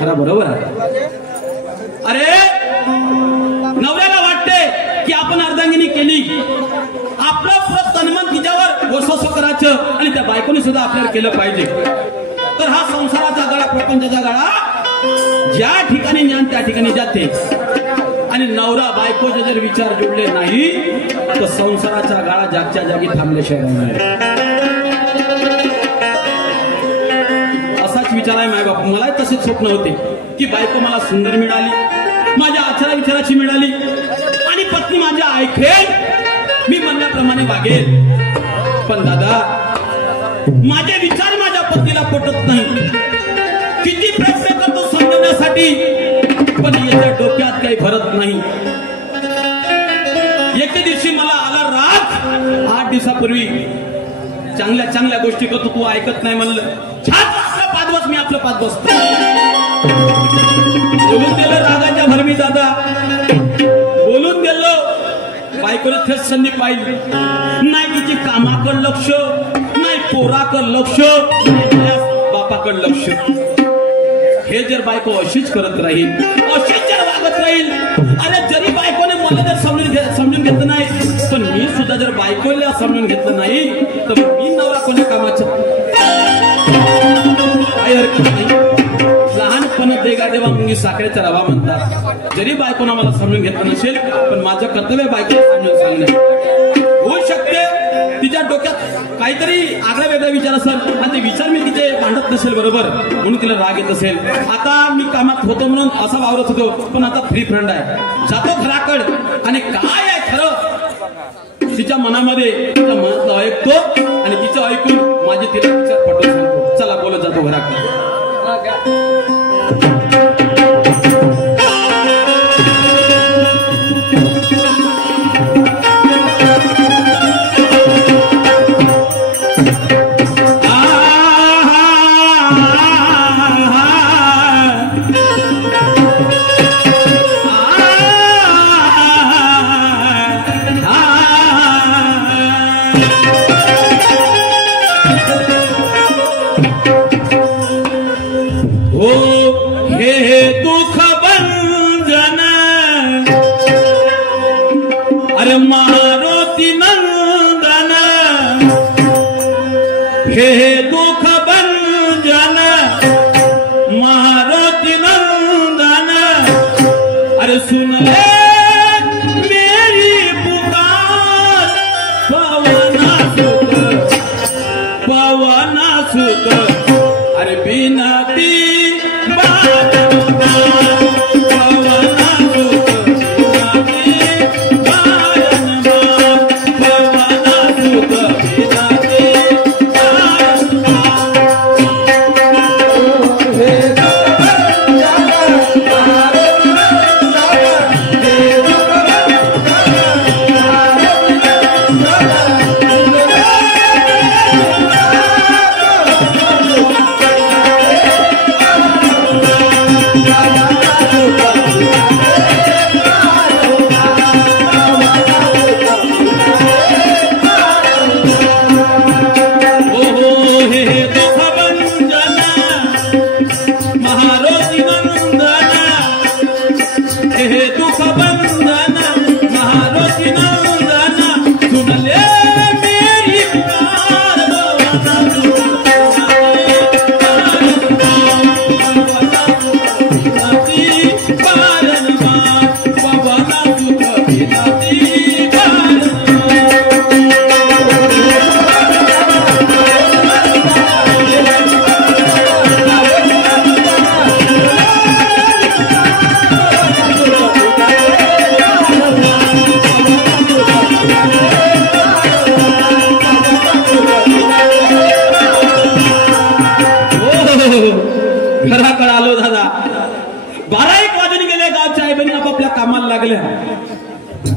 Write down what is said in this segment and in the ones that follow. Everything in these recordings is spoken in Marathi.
खरा बरोबर आहे. अरे नवऱ्याला वाटते की आपण अर्धांगिनी केली, आपलं तनमन तिच्यावर वसवस करायचं आणि त्या बायकोने सुद्धा आपल्याला केलं पाहिजे. तर हा संसाराचा गळा, प्रपंचाचा गळा ज्या ठिकाणी ज्ञान त्या ठिकाणी जाते आणि नवरा बायकोचे जर विचार जोडले नाही तर संसाराचा गाळा जागच्या जागी थांबल्याशिवाय नाही. असाच विचार आहे माय बाप. मला तसेच स्वप्न होते की बायको मला सुंदर मिळाली, माझ्या आचारा विचाराची मिळाली आणि पत्नी माझ्या ऐकेल, मी म्हणण्याप्रमाणे वागेल. पण दादा माझे विचार माझ्या पत्नीला पटत नाही. किती प्रयत्न करतो समजण्यासाठी पण याच्या डोक्यात काही भरत नाही. एके दिवशी मला आला राग. 8 दिवसापूर्वी चांगल्या चांगल्या गोष्टी करतो, तू ऐकत नाही म्हणलं. छान आपलं पाच बस, मी आपलं पाच बसतो. बोलून दिलं रागाच्या भरमी दादा, बोलून दिलो. बायकोने थेट संधी पाहिली नाही. तिची कामाकडे लक्ष नाही, पोराकडे लक्ष, बापाकडे लक्ष. हे जर बायको अशीच करत राहील, अशीच जर वागत राहील, अरे जरी बायकोने मला जर समजून घेतलं नाही पण मी सुद्धा जर बायकोला समजून घेतलं नाही तर मी नवरा कोणत्या कामाचं. काही हरकत नाही. लहानपणी देगा देवा मुंगी साखरेचा रवा म्हणतात. जरी बायकोना मला समजून घेतलं नसेल पण माझं कर्तव्य बायकोला समजून सांगणे. होऊ शकते तिच्या डोक्यात काहीतरी आगळा वेगळा विचार असेल आणि ते विचार मी तिचे मांडत नसेल बरोबर, म्हणून तिला राग येत असेल. आता मी कामात होतो म्हणून असा वावरत होतो, पण आता फ्री फ्रेंड आहे, जातो घराकड आणि काय आहे खरं तिच्या मनामध्ये तिच्या मनातलं ऐकतो आणि तिचं ऐकून माझे तिला विचार पटवून सांगतो. चला बोलत जातो घराकडे.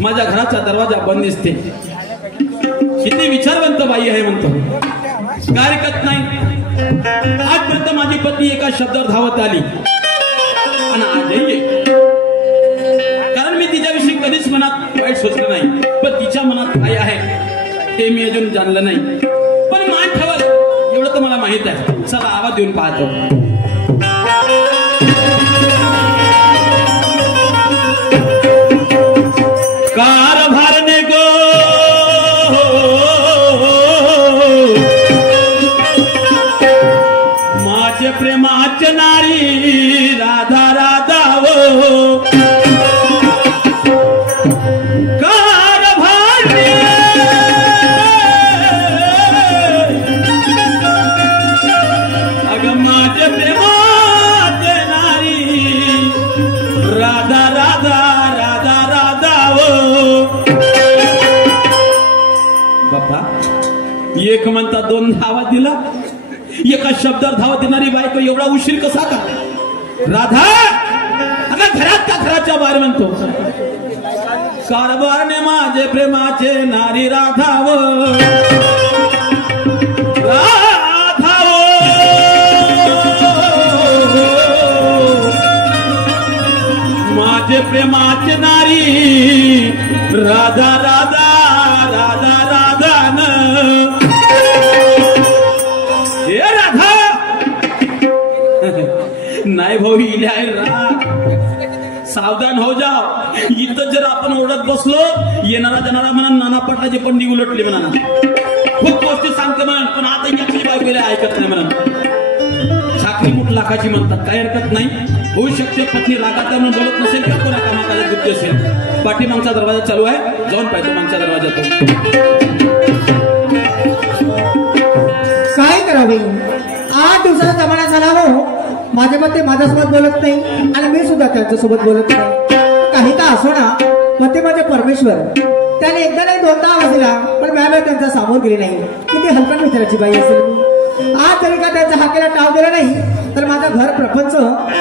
माझ्या घराचा दरवाजा बंद दिसते. किती विचारवंत बाई आहे म्हणतो. काय हरकत नाही. आजपर्यंत माझी पत्नी एका शब्दावर धावत आली आणि आजही, कारण मी तिच्याविषयी कधीच मनात वाईट सोचलं नाही, पण तिच्या मनात काय आहे ते मी अजून जाणलं नाही. पण मान ठेवल एवढं तर मला माहित आहे. चला आवाज देऊन पाहतो. एक म्हणता 2 धावा दिला, एका शब्दावर धावा देणारी बायको एवढा उशीर कसा का? राधा अगं घरात का घराच्या बाहेर म्हणतो? कारभारने माझे प्रेमाचे नारी राधाव राधाव माझे प्रेमाचे नारी राधा राधा राधा राधा न हे राधा नाही भाऊ इले आहे रा सावधान हो जाओ. इथं जर आपण ओढत बसलो येणारा जाणारा म्हणा नाना पटलाची पंडी उलटली म्हणा खूप गोष्टी सांगते म्हणा पण आता याची बायकोला ऐकत नाही म्हणा. साखरी मुठ लाखाची म्हणतात काही हरकत नाही. होऊ शकते पत्नी रागात म्हणून बोलत नसेल किंवा कोणा कामाकाला गुप्त असेल. पाठीमागचा दरवाजा चालू आहे, जाऊन पाहिजे मागच्या दरवाजातून. काय करावे? 8 दिवसाचा जमाना झाला हो. माझे मते माझ्यासोबत बोलत नाही आणि मी सुद्धा त्यांच्यासोबत बोलत नाही. काही का असो ना, मग ते माझे परमेश्वर. त्याने एकदा नाही 2दा आवाज दिला पण मी त्यांचा सामोर गेले नाही. किती हलकट विचाराची बाई असेल. आज जरी का त्यांच्या हाकेला टाव दिला नाही तर माझा घर प्रपंच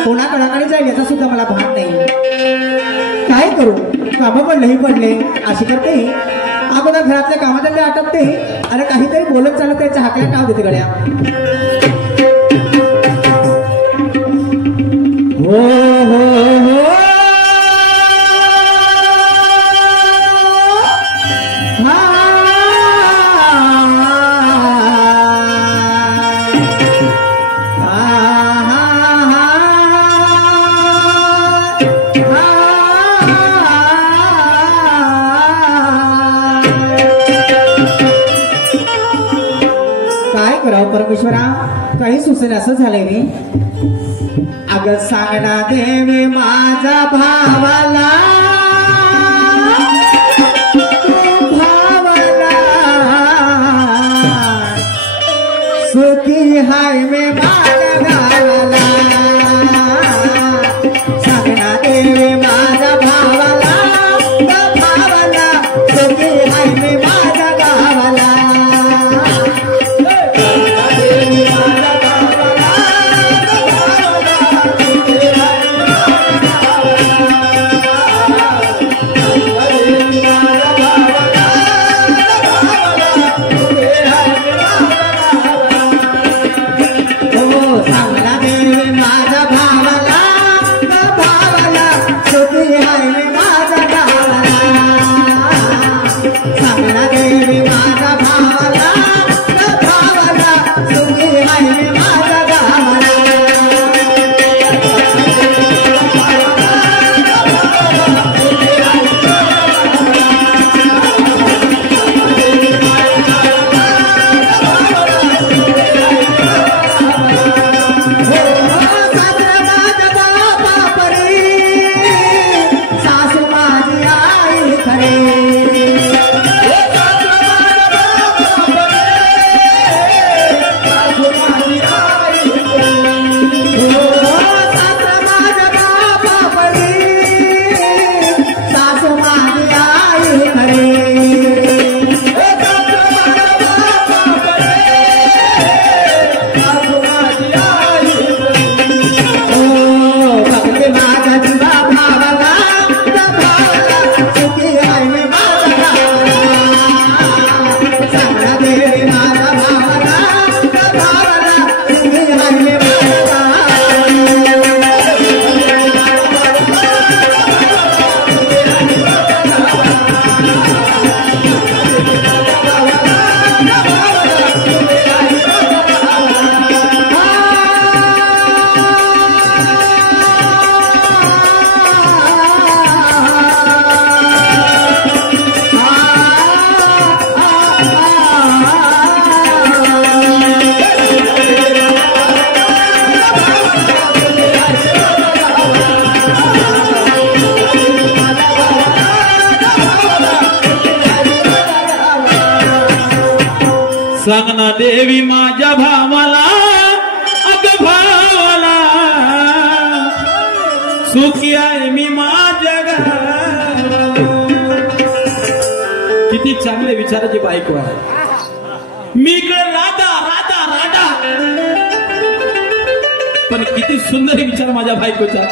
कोणाकणाकडे जाईल याचा सुद्धा मला भान नाही. काय करू? कामं पडलेही पडले अशी करते. अगोदर घरातल्या कामातले आटपते आणि काहीतरी बोलत चालत त्यांच्या हाकेला टाव देते गड्या. हो हो हो हा काय करावं परमेश्वरा? काही सुचेल असं झालंय रे. अगं सांगना देवी माझा भावाला भावाला सुखी हाय मे माझ्या गावाला. सांगना देवी माझा भावाला भावाला सुखी हाय मे माझ्या गावाला. सांगना देवी माझ्या भावाला अग भावाला सुखी आहे मी माझ्या घराला. किती चांगले विचाराची बायको आहे. मी इकडे राधा राधा राधा. पण किती सुंदर विचार माझ्या बायकोचा.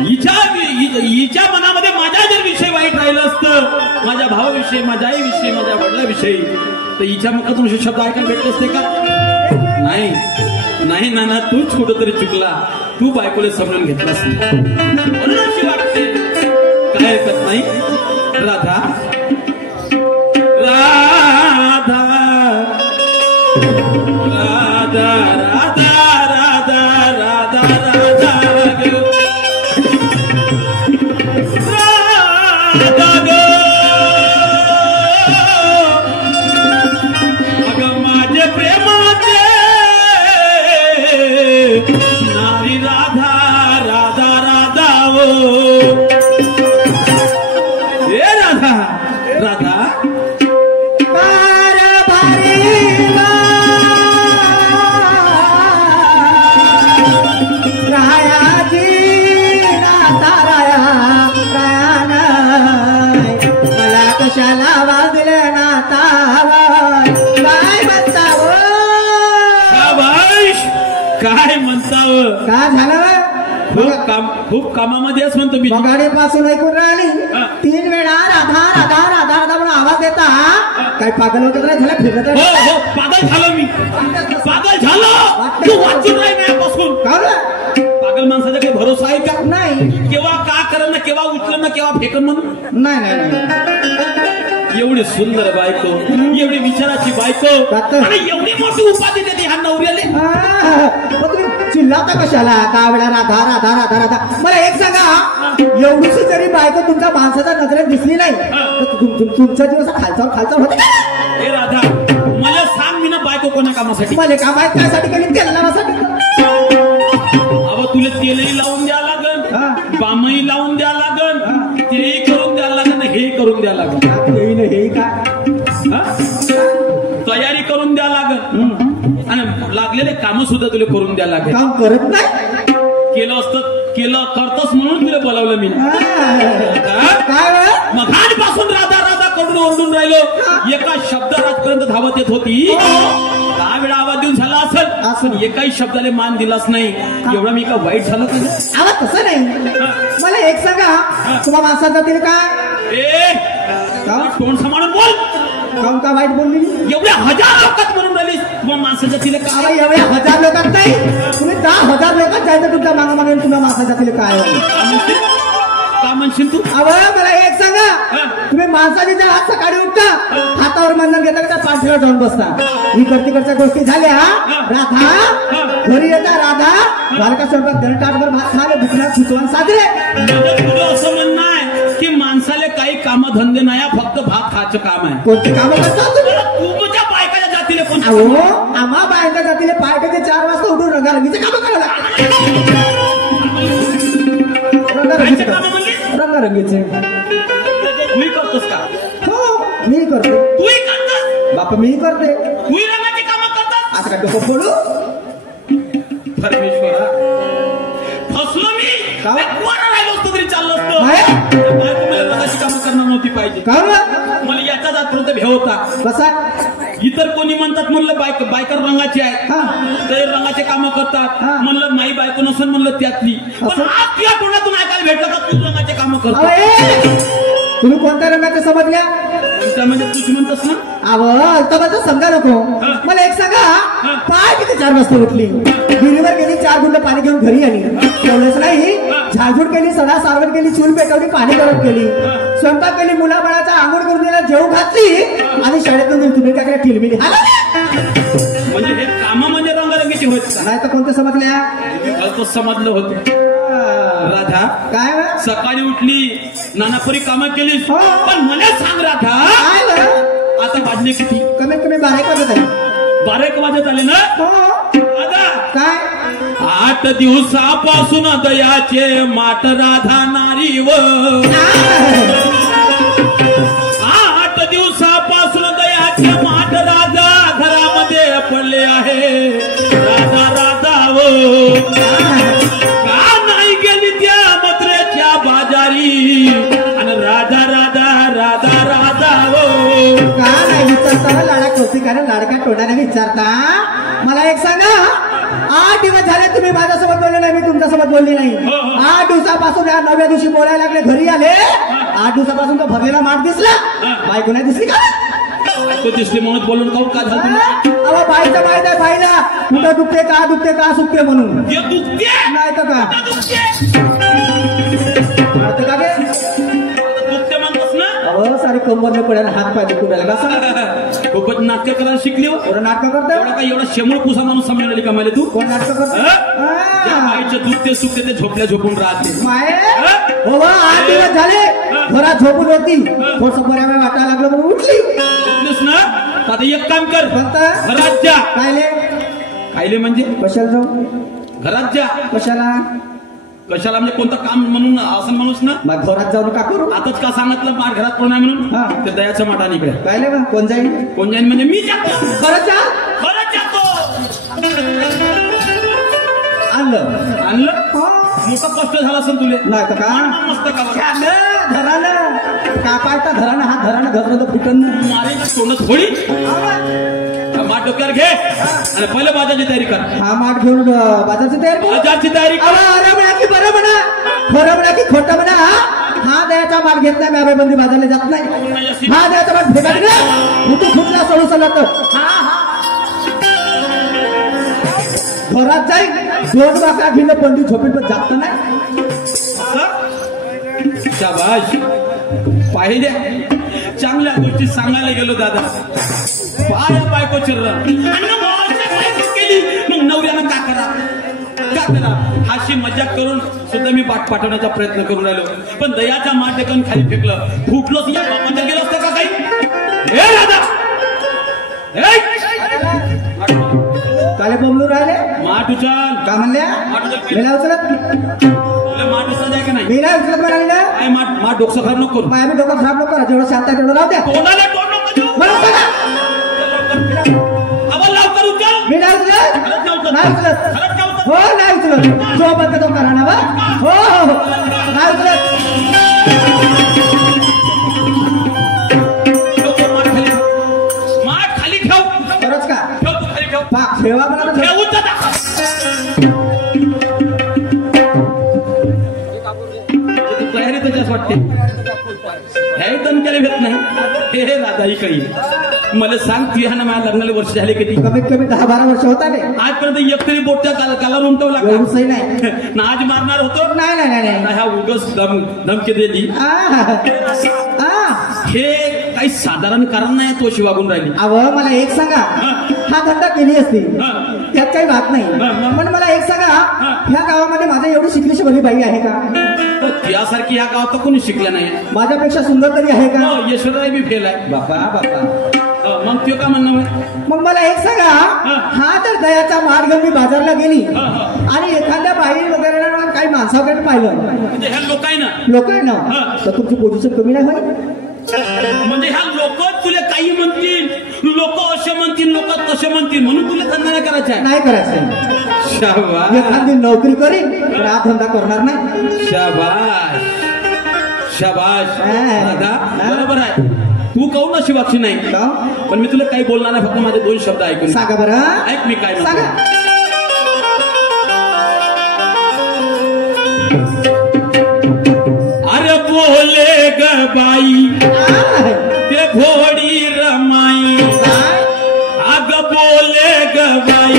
हिच्या मनामध्ये माझा जर विषय वाईट राहिलं असतं, माझ्या भावाविषयी, माझ्या आईविषयी, माझ्या वडिलाविषयी, तर हिच्या मुखातून असे शब्द ऐकायला भेटले असते का? नाही नाही नाना, तूच कुठंतरी चुकला. तू बायकोला समजून घेतलास म्हणून अशी वाटते. काय हरकत नाही. राधा राधा राधा राधा राधा राधा राधा अगं माझे प्रेमाचे नारी राधा राधा राधा हे राधा राधा काय म्हणताव? काय झालं? खूप कामामध्ये म्हणतो मी. पासून ऐकून राहिली 3 वेळा राधा राधा राधा राधा म्हणून आवाज देता. काय पागल होत नाही झाला? फिरत हो पागल झालो मी. पागल झालो. तू वाचून राहिल्यापासून पागल माणसाचा काही भरोसा आहे का? नाही. केव्हा का करन ना, केव्हा उचलन ना, केव्हा फेकन म्हणून. नाही नाही. एवढी सुंदर बायको, एवढी विचाराची बायको आणि एवढी मोठी उपाधी देते ह्या नवऱ्याले. तुम्ही चिल्लावता कशाला? का वेळा राधा राधा राधा राधा. मला एक सांगा, एवढीशी जरी बायको तुमच्या माणसाच्या नजरेत दिसली नाही तर तुमचा दिवस खालचा खालचा होते का? हे राधा, मला सांग मी ना बायको कोणा कामासाठी? मला का माहित कायसाठी केली? तेल लावासाठी. अहो तुला तेलही लावून द्या लागल, बामही लावून द्या लागल, तेही करून द्यायला लागल, हे करून द्या लागल. हे काय तयारी करून द्या लागल आणि लागलेले काम सुद्धा तुला करून द्या लागेल. काम करत नाही. केलं असतं, केलं करतोस म्हणून तुला बोलावलं मी. काय मग आजपासून राधा राधा करून ओरडून राहिलो. एका शब्दात आजपर्यंत धावत येत होती. 10 वेळा आवाज देऊन झाला असेल, एकाही शब्दाला मान दिलाच नाही. एवढा मी का वाईट झालो का? आवाज तसं नाही. मला एक सांगा, तुम्हा माणसात जातील काय? कोण सांभाळून बोल. काऊन का वाईट बोलली? एवढ्या 1000 लोकात म्हणून राहिलीस तुम्हा माणसाच्या तिला काय? एवढ्या 1000 लोकात नाही, तुम्ही 10,000 लोकात जायचं तुमच्या मागामागे. तुम्हाला माणसाच्या तिला काय का म्हणशील तू? मला एक सांगा, तुम्ही माणसाची जर आज सकाळी उठता, हातावर मंदन घेता का पाठीवर जाऊन बसता? ही तिकडच्या गोष्टी झाल्या. राधा घरी येता, राधा बालका स्वरूपात घरटाटभर भात खाले, भुकण्यात सुचवण साजरे. असं म्हणणं आहे की माणसाला काही काम धंदे नाही, फक्त भात खायचं काम आहे. कोणते काम करता तुमच्या बायकाच्या जातीला कोण? आम्हा बायका जातीले पायकाचे 4 वाजता उठून रंगारंगीचे काम करायला लागतात. रंगारंगीचे मी करतोस का? हो मी करतो. तूही करतोस? बापा मी करते. तूही रंगाची कामं करतोस? आता काय डोकं फोडू? परमेश्वरा, फसलो मी. कोणा राहिलो असतो तरी चाललं असतं. बायको मला रंगाची कामं करणार नव्हती पाहिजे. मला याचा जातपर्यंत भेव होता. कसा? इतर कोणी म्हणतात म्हणलं बायकर रंगाची आहे, ते रंगाचे कामं करतात. म्हणलं माई बायको नसून म्हणलं त्यातली. पण आज तुझ्या तोंडातून ऐकायला भेटलं का तू रंगाचे कामं करतो? तुम्ही कोणत्या रंगाच्या समजल्या? त्यामध्ये तुझी म्हणतस ना? अवं समजा नको. मला एक सांगा, पाय किती 4 वाजता उठली, विहिरीवर गेली, 4 गुंड पाणी घेऊन घरी आली. तेवढंच नाही, झाडझूड केली, सडा सारवण केली, चूल पेटवली, पाणी गरम केली, स्वयंपाक केली, मुलाबाळाचा आंघोळ करून दिला, जेव घातली आणि शाळेतून दिली. तुम्ही काय टिलमिली म्हणजे हे काम म्हणजे रंगरंगीची होत नाही तर कोणते समजल्या? समजलं होतं. राधा काय सकाळी उठली, नानापुरी कामं केलीस, पण मला सांग राधा, आता वाजले किती? कमीत कमी 12 वाजत आहे. 12 वाजत आले ना? दादा काय? 8 दिवसापासून दयाचे माट राधा नारी व 8 दिवसापासून दयाचे माट राधा घरामध्ये पडले आहे. राधा राधा व का नाही गेली त्या मत्रेच्या बाजारी आणि राधा राधा राधा राधा व का नाही विचारता लाडा करते एखाद्या लाडक्या तोंडाने विचारता. मला एक सांगा, 8 दिवस झाले तुम्ही माझ्यासोबत बोलले नाही, मी तुमच्यासोबत बोलली नाही. 8 दिवसापासून या 9व्या दिवशी बोलायला लागले, घरी आले. 8 दिवसापासून तो भरलेला माठ दिसला, बायको नाही दिसली का? तो दिसली म्हणून बोलून काऊन का झालं? अहो बाईचं माहित आहे, बाईला कुठं दुखते का सुखते म्हणून. हे दुखते नाही तर का अर्थ का गे? दुखते म्हणतोस ना. अहो सारी कंबरने पडायला हात पाय दुखू राहिला का? खूपच नाट्य करायला शिकली हो. एवढं नाटक करतो. एवढा काय एवढा शेमूळ पुसा माणूस समजली का मला तू? कोण नाटक करतो? ज्या बाईचं दुखते सुखते ते झोपल्या झोपून राहते. माये हो 8 दिवस झाले घरात झोपून होती, थोडस बऱ्या वेळ वाटायला लागलं म्हणून उठली. उठलीस ना, आता एक काम कर, कोणतं? घरात जा. कायले म्हणजे कशाला जाऊ? घरात जा. कशाला कशाला म्हणजे कोणतं काम म्हणून असं म्हणूस ना. मग घरात जाऊन का करू? आताच का सांगितलं मार घरात कोण आहे म्हणून? हा. ते दयाचं माठाने इकडे कायले बा कोण जाईल? कोण जाईन म्हणजे मी जातो. खरंच जा. खरंच जातो. आणलं हो. मोठं कष्ट झालं असेल तुले. नाही तर का मस्त का धरानं का पायता धरानं हात धरानं घरनं तर फुटन मारे तोंड थोडी. माठ डोक्यावर घे आणि पहिलं बाजारची तयारी कर. हा माठ घेऊन बाजारची तयारी करू. बाजारची तयारी कर. अरे म्हणा की बरं म्हणा, खरं म्हणा की खोटं म्हणा. हा दयाचा माठ घेत नाही, मी बंदी बाजारला जात नाही. हा दयाचा माठ भेटत ना कुठून खुटला सोडू सला तर घरात जाईल 2 वाजता घेणं पंडित झोपेत पण जात नाही. शाबाश, पाहिजे चांगल्या गोष्टी सांगायला गेलो दादा. पाया बायको चिरलं केली, मग नवऱ्यानं का करा हाशी मजाक करून सुद्धा मी पाठ पाठवण्याचा प्रयत्न करून राहिलो. पण दयाचा माठ टेकून खाली फेकलं, फुटलोच या बापाच्या गेलं असतं का काही? हे दादा काले बोंबलू राहिले. माठ उचल. का म्हणल्या? माठ उचल. मी नाही उचलत. तुला माठ उचल द्या का नाही? मी नाही उचलत म्हणाली ना. काय माठ डोकं खराब नको करू. आम्ही डोकं खराब नको करा, जेवढं शांत आहे तेवढं राहू द्या. तोंडाला तोंड नको देऊ. मला सांगा. आवाज लवकर उचल. मी नाही उचलत. खरंच नाही उचलत. नाही उचलत. खरंच नाही उचलत. हो नाही उचलत. जो बंद तो करा ना बा. हो नाही उचलत. माठ खाली ठेव. खरंच का? ठेव तू खाली ठेव. पाक ठेवा मला तर. ठेवून जा. तयारी त्याच्याच वाटते. हे दणक्याला भेट नाही. हे राधा ही काही मला सांग, तुझ्या ना माझ्या लग्नाला वर्ष झाले किती? कमीत कमी 10-12 वर्ष होता रे. आजपर्यंत एक तरी बोटच्या कालावर उमटवला का? एवढंच नाही. ना आज मारणार होतो. नाही. ह्या उगस धमकी दिली. हे काही साधारण कारण नाही तो अशी वागून राहिली. अव मला एक सांगा, हा धंदा केली असती त्यात काही बात नाही, पण मला एक सांगा, ह्या गावामध्ये माझ्या एवढी शिकली शिकवली बाई आहे का? त्यासारखी ह्या गावात तर कोणी शिकलं नाही. माझ्यापेक्षा सुंदर तरी आहे का? यशोदाई बी फेल आहे. बापा मग तो का म्हणणं? मग मला एक सांगा, हा जर दयाचा मार्ग घेऊन मी बाजारला गेली आणि एखाद्या बाई वगैरे काही माणसा वगैरे पाहिलं म्हणजे ह्या लोक आहे ना, तर तुमची पोझिशन कमी नाही होईल. म्हणजे ह्या लोक तुला काही म्हणतील, लोक असे म्हणतील, लोक तसे म्हणतील, म्हणून तुला धंदा नाही करायचा आहे? नाही करायचं. शाबास. एखादी नोकरी करीन पण हा धंदा करणार नाही. शाबाश दादा, बरोबर आहे. तू काहून अशी वागशी नाही का? पण मी तुला काही बोलणार नाही, फक्त माझे 2 शब्द ऐकून सांगा बरं. ऐक मी काय सांगा. अरे बोले ग बाई ते घोडी रमाई, अग बोले ग बाई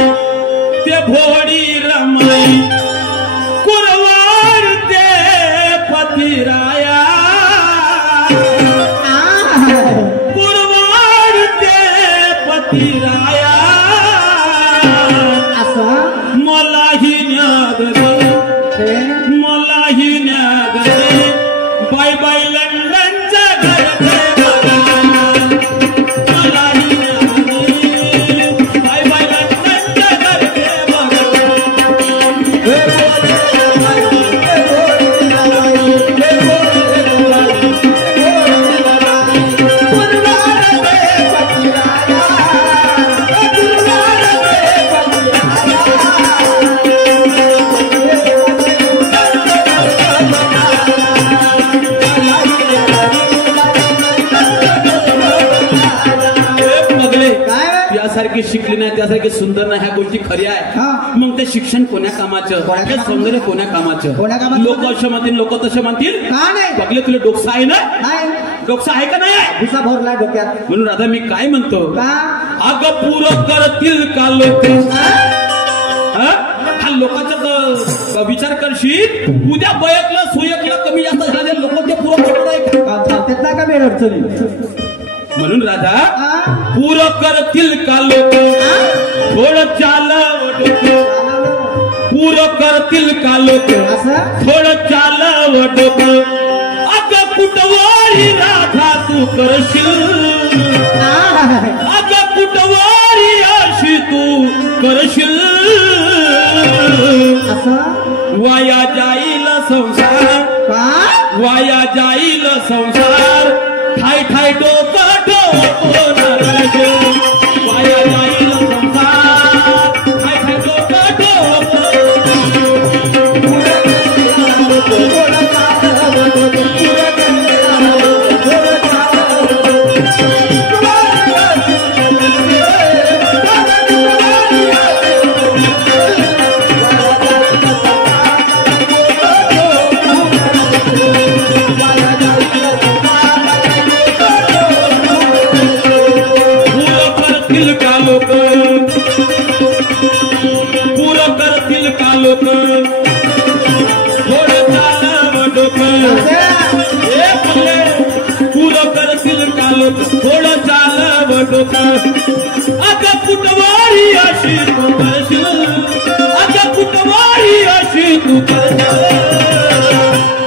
ते घोडी रमाई, कुरवार ते पतिराया, कुरवार ते पतिराया, असं मलाही न्याग दे, मलाही न्याग दे, बाय बाय लंडनचा घर दे मलाही न्याग दे, बाय बाय लंडनचा घर दे बघा. त्यासारखी सुंदर नाही, ह्या गोष्टी खऱ्या हा. आहे. मग ते शिक्षण कोण्या कामाचं, कोण्या हे कामाचं? सौंदर्य कोण्या कामाचं? कोण्या कामाचं? लोक असे म्हणतील, लोक तसे म्हणतील. का नाही? बघले तुला डोकसा आहे ना? नाही डोकसा आहे का नाही आहे? भुसा भरला डोक्यात म्हणून राधा मी काय म्हणतो, का अगं पुरं करतील का लोक? हा? हा लोकांचा विचार करशील, उद्या बयकला सुयकला कमी जास्त झाले लोक ते पुरं करणार आहे का? काम चालतात ना का बेड अडचणी म्हणून राधा हा? पुरं करतील का लोक? थोडं चालव डोकं. पुरं करतील का लोक? असं थोडं चालव डोकं. अगं कुटवारी राधा तू करशील, नाही. अगं कुटवारी अशी तू करशील, असं वाया जाईल संसार, का वाया जाईल संसार. ठाय ठाय डोकं ठोकणार वाया जाईल संसार. ठाय ठाय डोकं ठोकणार. पुरं करतील का लोक? पुरं करतील का लोक? थोडं चालव डोकं. पुरं करतील का लोक? थोडं चालव डोकं. अगं कुटवारी अशी तू करशील, अगं कुटवारी अशी तू करशील,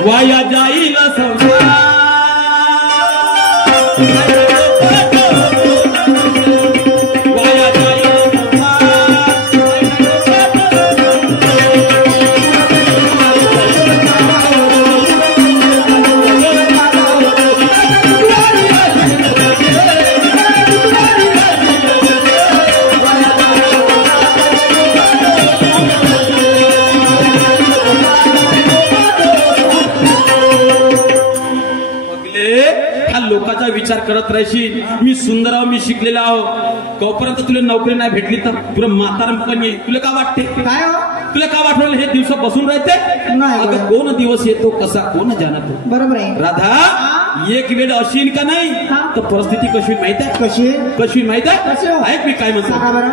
वाया जाईल संसार. वाया जाईल संसार. ह्या लोकांचा विचार करत राहशील. मी सुंदर आहो, मी शिकलेला आहो, कवपर्यंत तुला नोकरी नाही भेटली तर तुला म्हातारपण येईल. तुला का वाटते? काय हो तुला का वाटलं हे दिवस बसून राहते? नाही. अगं कोण दिवस येतो कसा कोण जाणतो. बरोबर आहे राधा एक वेळ अशी का नाही हा. तर परिस्थिती कशी माहित आहे? कशी कशी माहित कशी आहे? हो? ऐक मी काय म्हणतो. सांगा बरं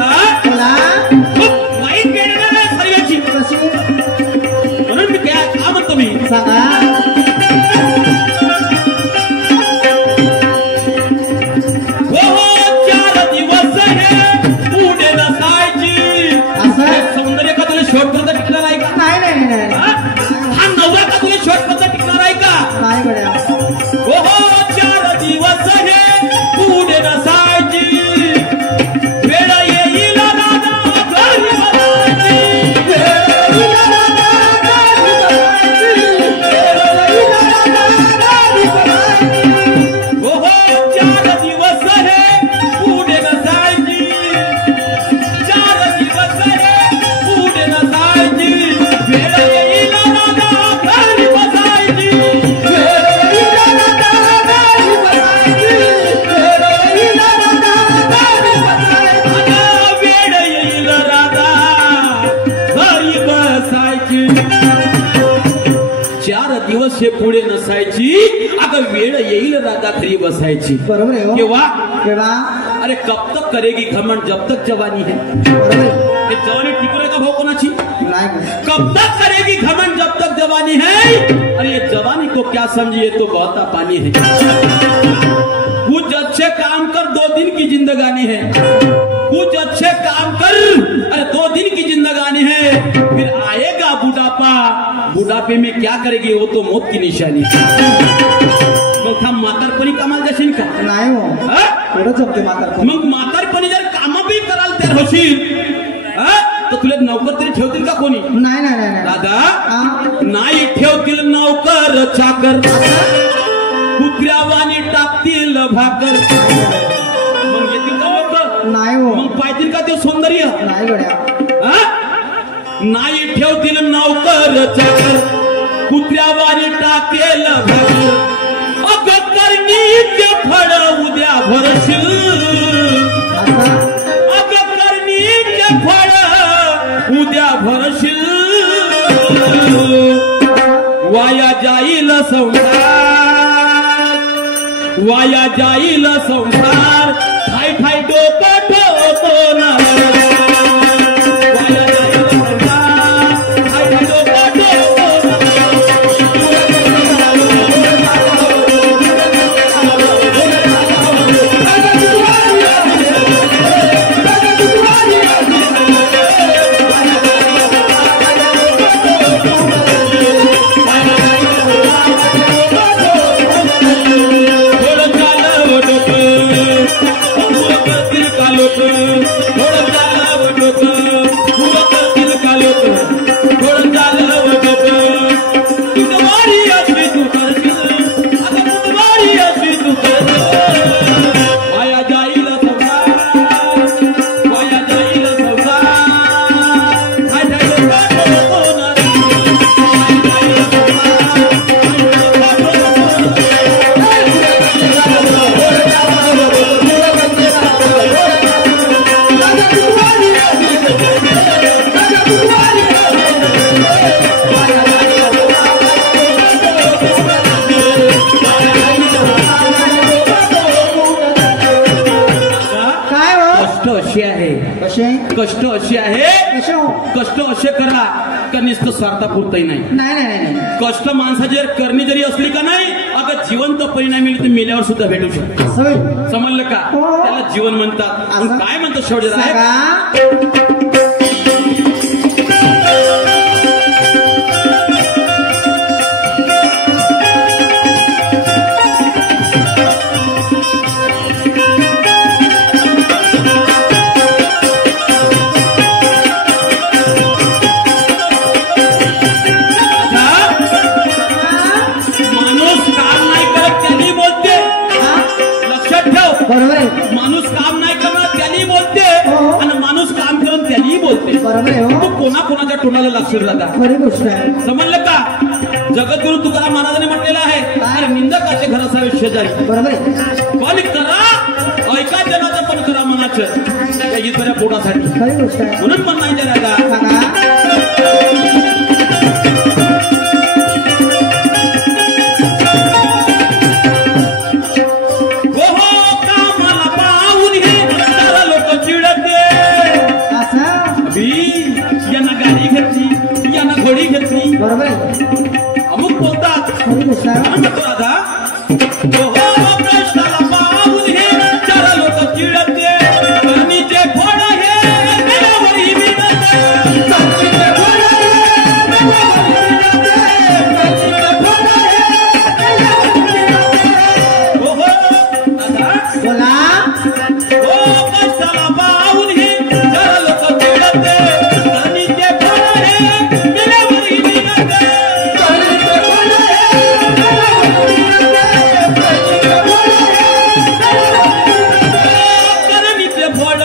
हा? बोला खूप वाईट वेळ आहे सर्वांची. कशी म्हणून मी काय का म्हणतो मी, सांगा हो 4 दिवस हे पुढे नसायची. असं? हे सौंदर्य का तुला शेवटपर्यंत टिकणार आहे का? नाही नाही नाही हा? हा नवरा का तुला शेवटपर्यंत टिकणार आहे का? नाही गड्या हो 4 दिवस हे पुढे नसायची. वेळ येईल राधा घरी बसायची. हो 4 दिवस हे पुढे नसायची. 4 दिवस हे पुढे नसायची. वेळ येईल राधा घरी बसायची. आता वेळ येईल राधा घरी बसायची. 4 दिवस हे पुढे नसायची. अगं वेळ येईल राधा घरी बसायची. बरोबर आहे हो केव्हा? केव्हा अरे कब तक करेगी घमंड जब तक जवानी है. बरोबर आहे. हे जवानी टिकू का भाऊ कोणाची? नाही गड्या. कब तक करेगी घमंड जब तक जवानी है. अरे ये जवानी को क्या समझी, ये तो बहता पानी है. कुछ अच्छे काम कर 2 दिन की जिंदगानी है. कुछ अच्छे काम कर, अरे 2 दिन की जिंदगानी है. फिर आएगा बुढ़ापा. बुढ़ापे में क्या करेगी, वो तो मौत की निशानी है. मग थांब म्हातारपणी कामाला जाशील का? नाही हो हा? थोडं जमते म्हातार मग म्हातारपणी जर काम बी कराल तयार होशील हा? तर तुला नोकर तरी ठेवतील का कोणी? नाही नाही नाही नाही दादा हा? नाही ठेवतील नोकर चाकर. कुत्र्यावानी टाकतील भाकर. मग येतील का लोक? नाही हो. मग पाहतील का ते सौंदर्य? नाही गड्या. हा? नाही ठेवतील नौकर चाकर, कुत्र्यावारी टाकेल घर. अगं करणीचे फळ उद्या भरशील, अगं करणीचे फळ उद्या भरशील. वाया जाईल संसार, वाया जाईल संसार, ठाय ठाय डोकं ठोकून. वाया जाईल संसार, ठाय ठाय डोकं ठोकून. कष्ट अशी आहे, कष्ट असे करा का नुसतं स्वार्थापुरतही नाही. कष्ट माणसाची जर करणी जरी असली का नाही, अगं जिवंत परिणाम मिळेल तर मेल्यावर सुद्धा भेटू शकतो. समजलं का? त्याला जीवन म्हणतात. काय म्हणतो शेवटी माणूस काम नाही करणार त्यांनी बोलते आणि माणूस काम करून त्यांनी बोलते. तू कोणाकोणाच्या तोंडाला लक्ष राहता. समजलं का? जगद्गुरु तुकाराम महाराजांनी म्हटलेलं आहे, निंदकाचे घर असावे शेजारी. पण करा ऐका जनाचं पण करा मनाचं, या इतऱ्या पोटासाठी. म्हणून म्हणायचं राजा घोडी घेतली. अमुक बोलतात राधा कृष्णाला पाहून हे चार लोक चिडते. करणीचे फळ हे देवावरी मिळते. बोला कष्टाला पाहून हे चार लोक चिडते. करणीचे फळ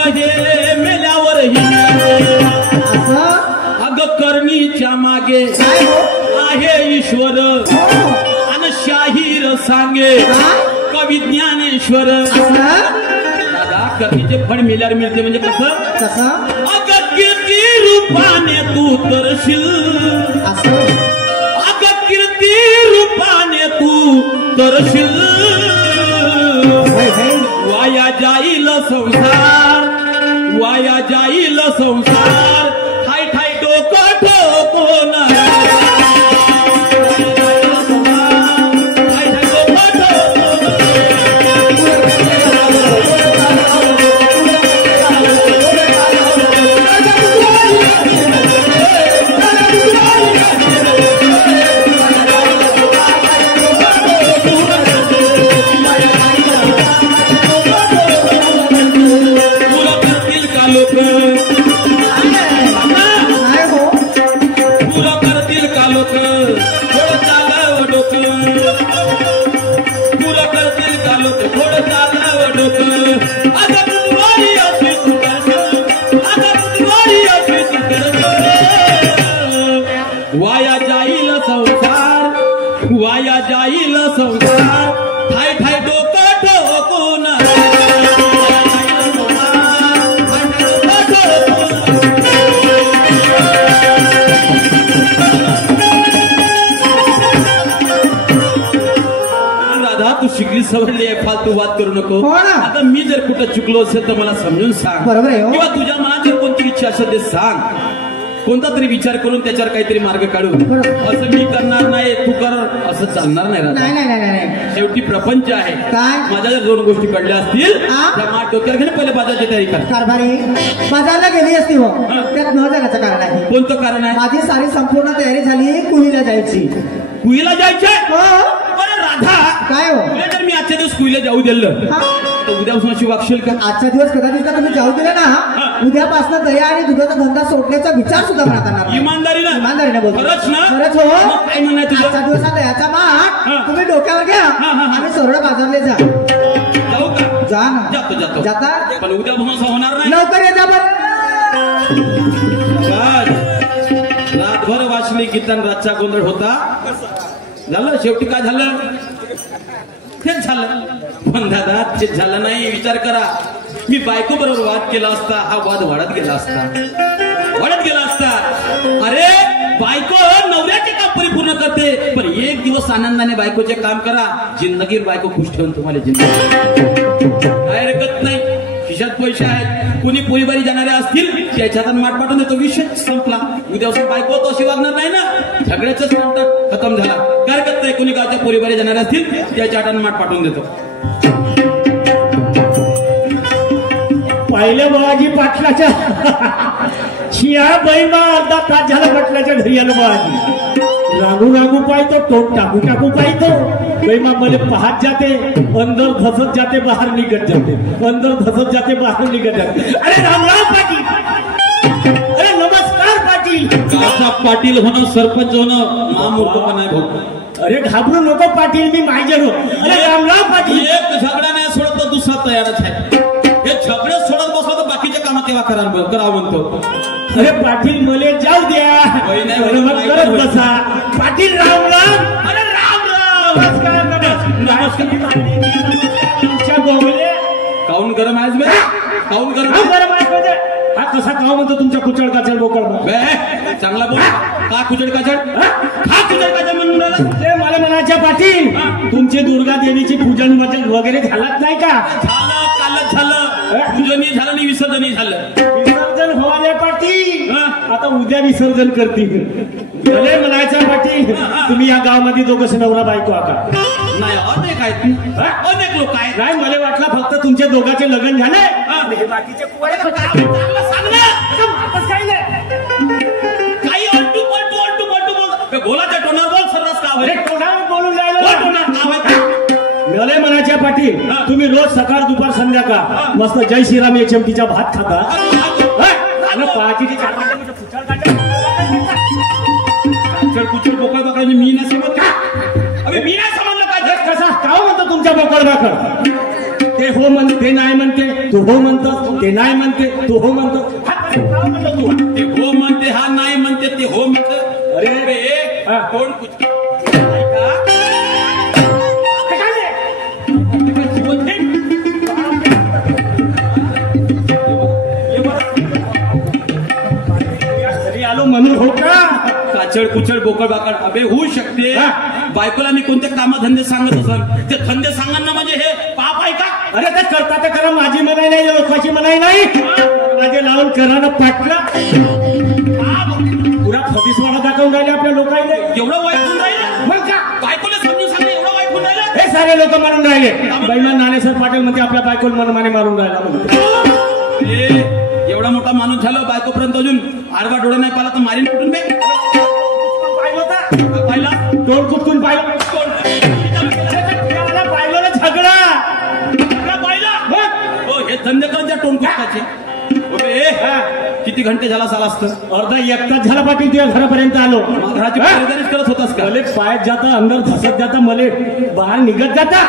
हे मागे आहे ईश्वर आणि शाहीर सांगे कवी ज्ञानेश्वर. दादा कवीचे फळ मेल्यावर मिळते म्हणजे कसं? अगं कीर्ती रूपाने तू तरशील, अगं कीर्ती रूपाने तू तरशील. वाया जाईल संसार, वाया जाईल संसार, ठाय ठाय डोकं ठोकून. पुरा वाया जाईल संसार, वाया जाईल संसार, ठाय ठाय डोकं ठोकून तू शिकली सवरली आहे, फालतू वाद करू नको. हो ना. आता मी जर कुठं चुकलो असेल तर मला समजून सांग. बरोबर आहे हो. किंवा तुझ्या मनात जर कोणती इच्छा असेल ते सांग. कोणता तरी विचार करून त्याच्यावर काहीतरी मार्ग काढू. असं मी करणार नाही, तू कर असं चालणार नाही. नाही नाही नाही नाही. शेवटी प्रपंच आहे. काय? माझ्या जर दोन गोष्टी कळल्या असतील हा? त्या माठ डोक्यावर घेणे पहिले बाजारची तयारी कर. कारभारी बाजारला गेली असती हो, त्यात न जाण्याचं कारण आहे. कोणतं कारण आहे? माझी सारी संपूर्ण तयारी झाली कुहीला जायची. कुईला जायचंय? हो. बरं राधा, काय हो? तुला जर मी आजच्या दिवस कुईला जाऊ दिलं हा. तर उद्यापासून अशी वागशील का? आजचा दिवस कदाचित का तुम्ही जाऊ दिले ना, उद्यापासून दया आणि दुधाचा धंदा सोडण्याचा विचार सुद्धा मनात येणार नाही. इमानदारीने बोलतो. खरंच ना? खरंच हो. मग काय म्हणणं आहे तुझं? आजचा दिवस हा दयाचा माठ हा. तुम्ही डोक्यावर घ्या आणि सरळ बाजारले जा. जाऊ का? जा ना. जातो जातो. जाता? पण उद्यापासून असं होणार नाही. लवकर ये जा बरं. रातभर वाचली गीता आणि रातचा गोंधळ होता. झालं शेवटी काय झालं? तेच झालं. पण दादा तेच झालं नाही. विचार करा, मी बायको बरोबर वाद केला असता हा वाद वाढत गेला असता, वाढत गेला असता. अरे बायको नवऱ्याचे काम परिपूर्ण करते, पण एक दिवस आनंदाने बायकोचे काम करा. जिंदगीर बायको खुश ठेवून तुम्हाला जिंदगी काय हरकत नाही. खिशात पैसे आहेत, कोणी पोळीबारी जाणारे असतील त्याच्या हातात माठ पाठवून देतो. विषय संपला. उद्यापासून बायको तो अशी वागणार नाही ना. झगड्याच खतम झाला. काय हरकत नाही. कोणी गावच्या पोळीबारी जाणारे असतील त्याच्या हातात माठ पाठवून देतो. पाहिलं बाबाजी पाटलाच्या शिया बैमा अर्धा तास झाला पाटलाच्या घरी आलं बाबाजी. रागू रागू पाहतो, तोंड टाकू टाकू पाहतो. बैमा मला पाहत जाते, अंदर धसत जाते, बाहेर निघत जाते, अंदर धसत जाते, बाहेर निघत जाते. अरे रामराव पाटील, अरे नमस्कार पाटील. गावचा पाटील होणं, सरपंच होणं महामूर्खपणा आहे भाऊ. अरे घाबरू नको पाटील, मी मायजर हो. अरे रामराव पाटील. एक झगडा नाही सोडत तर दुसरा तयारच आहे. हे झगडे सोडत बसला तर बाकीच्या कामात तेव्हा करावं म्हणतो. अरे पाटील मले जाऊ द्या, करत बसा. पाटील राम राम. अरे राम राम. नमस्कार नमस्कार. तुमच्या गोगले काऊन गरम आहेस बे? काऊन गरम म्हणजे हा कसा काव म्हणतो तुमच्या कुचळ काचळ बोकड बे? चांगला बोल. का कुचड काचड? का कुचड काचड म्हणून राहिला? ते मला म्हणायच्या पाटील, तुमचे दुर्गा देवीची पूजन वगैरे झालाच नाही का? झालं, कालच झालं. पूजनही झालं आणि विसर्जनही झालं. विसर्जन व्हायला पाटील, आता उद्या विसर्जन करतील. भले म्हणायचं पाटील, तुम्ही या गावामध्ये दोघं नवरा बायको आका नाही. अनेक आहेत, अनेक लोक आहेत. नाही मला वाटलं फक्त तुमच्या दोघांचे लग्न झाले. बाकीचे सांग ना. काही अल्टू पलटू अल्टू पलटू बोल. बोलाच्या टोनावर बोल. सर्रास का अरे टोनावर बोलून राहिलं. नाव मला म्हणायच्या पाटील, तुम्ही रोज सकाळ दुपार संध्याकाळ मस्त जय श्रीराम एक चमटीचा भात खाता. कुचड बोकळ बाकड मी नाही समज का? अरे मी नाही समजलं पाहिजे. कसा का म्हणतो तुमच्या बोकड बाकड? ते हो म्हणते, ते नाही म्हणते, तू हो म्हणतो. ते नाही म्हणते, तू हो म्हणतो. तू ते हो म्हणते, हा नाही म्हणते, ते हो म्हणते. अरे कोण कुचकी आलो म्हणून हो का? काचड कुचड बोकड बाकड अबे होऊ शकते. बायकोला मी कोणते कामधंदे सांगत असाल ते धंदे सांगांना म्हणजे हे पाप आहे का? अरे ते करता तर करा, माझी मनाई नाही, लोकांची मनाई नाही. माझे लावून करा ना पाटला. पुरा फतीसवाडा दाखवून राहिले आपल्या लोकांना. एवढं वाईट होऊन राहिलं मग का? बायकोला समजून सांगा एवढं वाईट होऊन राहिलं. हे सारे लोक मारून राहिले. बैमान नाणेसर पाटील म्हणते आपल्या बायकोला मनमाने मारून राहिला म्हणते. एवढा मोठा माणूस झाला, बायकोपर्यंत अजून आडवा डोळे नाही पाहिला तर मारीन कुठून बे? पाहिला तोंड कुठून पाहिलं? पाहिलं ना झगडा पाहिला. हो हे धंदे करत तोंड कुठकाचे. किती घंटे झाला साला असतं? अर्धा एक तास झाला पाटील तुझ्या घरापर्यंत आलो. घराची खरेदीच करत होतास का? मले पायात जाता, अंदर धसत जाता, मले बाहेर निघत जाता.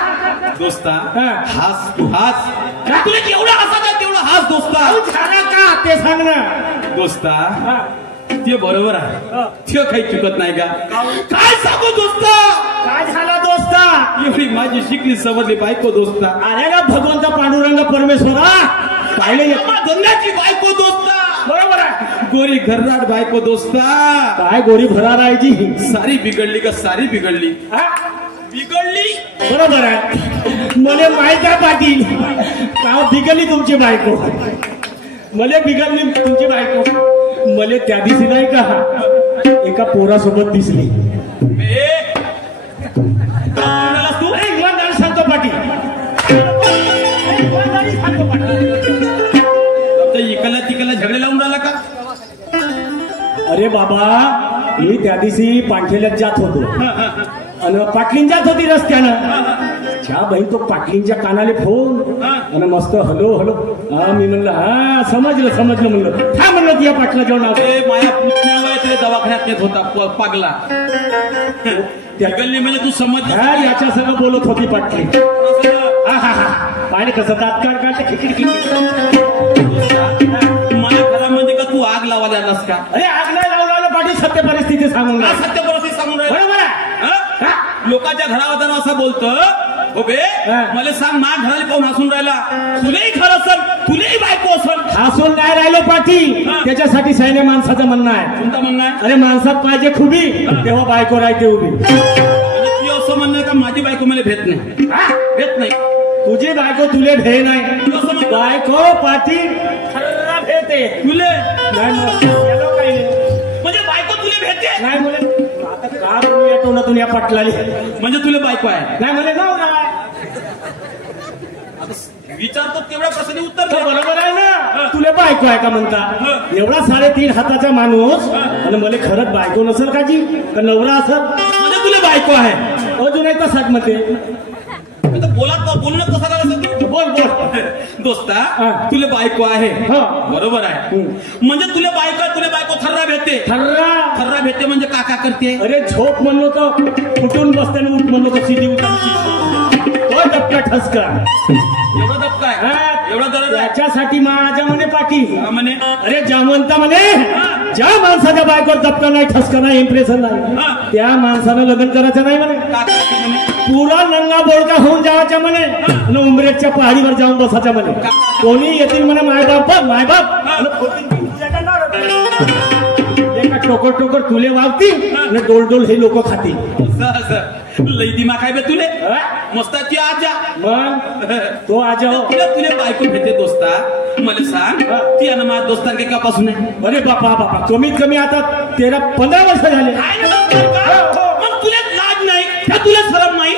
दोस्ता हास तू हास. तुला जेवढा हसायचा तेवढा हास दोस्ता. झाला का ते सांग ना दोस्ता. ते बरोबर आहे ते काही चुकत नाही का काय सांगू दोस्त काय झाला दोस्ता एवढी माझी शिकली समजली बायको दोस्ता अरे ना भगवंत पांडुरंग परमेश्वरा पाहिले धंद्याची बायको दोस्ता बरोबर आहे गोरी घरराट बायको दोस्ता काय गोरी भरार आहे जी सारी बिघडली का सारी बिघडली हा? बिघडली बरोबर आहे मला माहित आहे पाटील का बिघडली तुमची बायको मला बिघडली तुमची बायको मला त्या दिवशी नाही का एका पोरासोबत दिसली तू इमानदारी सांगतो पाटील इमानदारी सांगतो पाटील इकडला तिकडला झगडे लावून राहिला का अरे बाबा मी त्या दिवशी पांठेल्यात जात होतो आणि पाटलीन जात होती रस्त्यानं त्या बहीण तो पाटलींच्या कानाले फोन आणि मस्त हॅलो हॅलो हा मी म्हणलं हा समजलं म्हणलं हा म्हणलं ती या पाटला जेवण माया पुतण्यावर तरी दवाखान्यात नेत होता पागला त्या गल्ली म्हणजे तू समज याच्या संग बोलत होती पाटली पाहिजे कसं तात्काळ काढते खिचडी माझ्या घरामध्ये का तू आग लावायला आलास का अरे आग नाही लावला पाटील सत्य परिस्थिती सांगून सत्य परिस्थिती सांगून बरोबर आहे लोकांच्या घरावर असं बोलतं हो बे मला सांग मा घराला पाहून हसून राहिला तुलाही घर असल तुलाही बायको असल हसून नाही राहिलो पाटील त्याच्यासाठी सैन्य माणसाचं म्हणणं आहे कोणतं म्हणणं आहे अरे माणसात पाहिजे खुबी तेव्हा बायको राहते उभी ती असं म्हणणं का माझी बायको मला भेट नाही भेट नाही तुझी बायको तुले भे नाही बायको पाटील खर्रा भेटे तुले नाही म्हणजे बायको तुले भेटते नाही म्हणे आता का बोलू येतो ना तुला पटलाली म्हणजे तुला बायको आहे नाही म्हणे जाऊ ना विचारतो तेवढ्या प्रश्नाने उत्तर तर दे. बरोबर आहे ना तुला बायको आहे का म्हणता एवढा 3.5 हाताचा माणूस आणि मला खरंच बायको नसेल का जी का नवरा असेल म्हणजे तुला बायको आहे अजून एक तासात मध्ये बोलणं कसं करायचं तू बोल बोल दोस्ता हा. तुला बायको आहे हा. बरोबर आहे म्हणजे तुला बायको थर्रा भेटते थर्रा भेटते म्हणजे काका करते अरे झोप म्हणलो तर उठून बसताना उठ म्हणलो तर सीधी उठायची तो धक्का ठसका एवढा धक्का आहे एवढा दर त्याच्यासाठी माझ्या म्हणे पाटील म्हणे अरे ज्या म्हणता म्हणे ज्या माणसाच्या बायकोवर धक्का नाही ठसका नाही इम्प्रेशन नाही त्या माणसानं लग्न करायचं नाही म्हणे काका म्हणे पुरा नंगा बोळका होऊन जायच्या म्हणे आणि उमरेटच्या पहाडीवर जाऊन बसायच्या म्हणे कोणी येतील म्हणे मायबाप एका टोकर तुले वागतील आणि डोल हे लोक खातील लई दिमाग आहे बे तुले मस्ताची आजा मग तो आजा तुला बायको भेटते दोस्ता मला सांग ती आणि माझ्या दोस्तार काही कापासून आहे अरे बापा कमीत कमी आता 13-15 वर्ष झाले मग तुला लाज नाही का तुला शरम नाही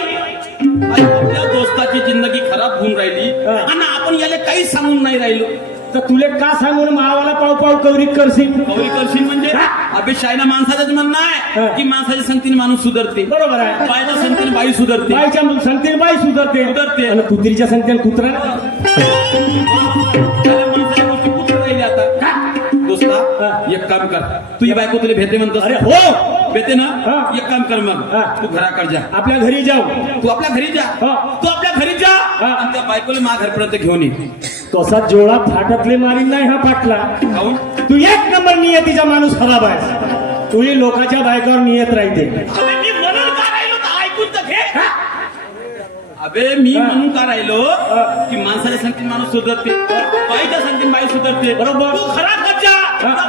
आपल्या दोस्ताची जिंदगी खराब होऊन राहिली आणि आपण याला काही सांगून नाही राहिलो तर तुले का सांगून मावाला पाव कवरी करशील म्हणजे अबे शायना माणसाचं म्हणणं आहे की माणसाच्या संगतीने माणूस सुधारते बरोबर आहे बायच्या संगतीने बाई सुधारते बाईच्या संगतीने बाई सुधारते आणि कुत्रीच्या संगतीने कुत्रा माणसाच्या गोष्टी कुठे राहिली आता दोस्ता एक काम कर तुझी बायको तुला भेटे म्हणतो अरे हो भेटे ना एक काम कर मग तू घराकडे जा आपल्या घरी जाऊ तू आपल्या घरी जा तू आपल्या घरी जा आणि त्या बायकोला मा घरपर्यंत घेऊन ये तसा जोळा फाटतले मारीन नाही हा पाटला तू एक नंबर नियतीचा माणूस खराब आहे तू लोकांच्या बायकोवर नियत राहते मी म्हणून का राहिलो तर ऐकून तर घे अबे मी म्हणून का राहिलो की माणसाच्या संगतीने माणूस सुधारते बाईच्या संगतीने बाई सुधारते बरोबर तू खरा करजा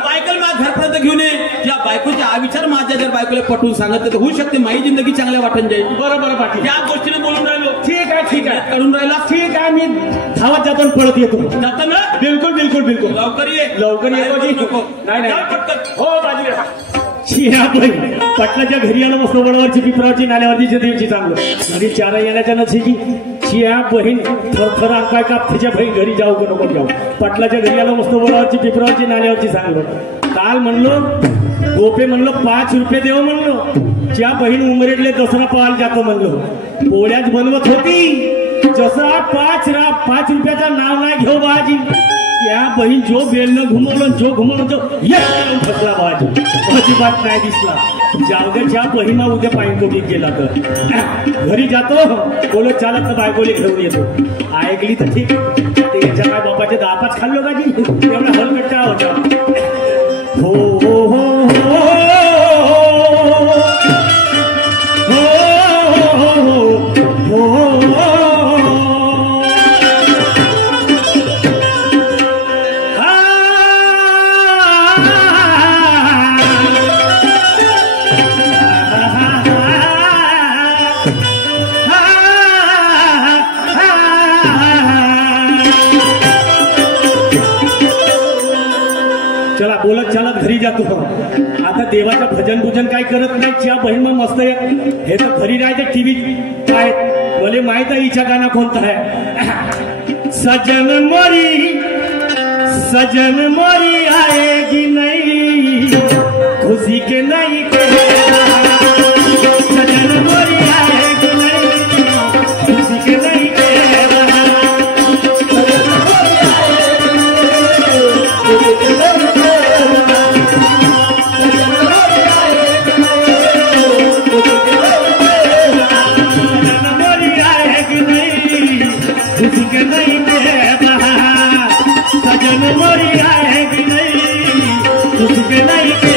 बायकोला माझ्या घरपर्यंत घेऊन ये या बायकोचे विचार माझ्या जर बायकोला पटवून सांगत तर होऊ शकते माझी जिंदगी चांगल्या वाटून जाईल बरोबर पाटील या गोष्टीने बोलून राहिलो ठीक आहे करून राहिला ठीक आहे मी धावत जातो पळत येतो जाता ना बिलकुल लवकर ये येतो नको नाही पटकन हो बाजू पटलाच्या घरी आलं मस्त वडावरची पिपरावरची नाल्यावरची देवची चांगलं घरी 4 येण्याच्या नसेची शिया बहीण थरथर अंकाय का तिच्या बहीण घरी जाऊ का नको जाऊ पटलाच्या घरी आलं मस्त वडावरची पिपरावरची नाल्यावरची चांगलं काल म्हणलो गोपे म्हणलो 5 रुपये देव म्हणलो ज्या बहीण उमरेडले दसरा पाहायला जातो म्हणलो पोळ्याच बनवत होती जसा 5 रुपयाचा नाव नाही घेऊ बाजी या बहीण जो बेलनं घुमवलं जो घुमवलं तो एक फसला बाजी अजिबात नाही दिसला जाऊ दे ज्या बहिणा उद्या पायकोटीत गेला तर घरी जातो बोलत चालत तर बायकोले घेऊन येतो ऐकली तर ठीक याच्या काय बापाचे 10-5 खाल्लो का जी एवढा हलकट्टा होता हो बोलत चालत घरी जातो. आता देवाचं भजन भुजन काय करत नाही. च्या बहीण मग मस्त आहे. हे तर घरी राहते टीव्ही काय बोले माहित आहे हिचा गाणं कोणतं आहे. सजन मोरी आएगी नहीं खुशी के नहीं के सजन मोरी आएगी नहीं खुशी के नहीं के सजन मोरी आएगी नहीं उसके नहीं के